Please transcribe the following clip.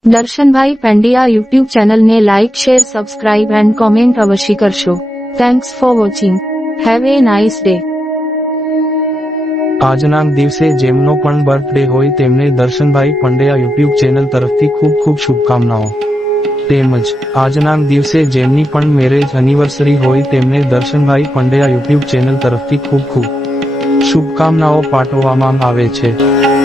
Darshanbhai Pandya YouTube ચેનલને like share subscribe and comment અવશ્ય કરશો. Thanks for watching. Have a nice day. આજના દિવસે જેમનો પણ બર્થડે હોય તેમને દર્શનભાઈ પંડ્યા યુટ્યુબ ચેનલ તરફથી ખૂબ ખૂબ શુભકામનાઓ. તેમજ આજના દિવસે જેમની પણ મેરેજ એનિવર્સરી હોય તેમને દર્શનભાઈ પંડ્યા યુટ્યુબ ચેનલ તરફથી ખૂબ ખૂબ શુભકામનાઓ પાઠવવામાં આવે છે.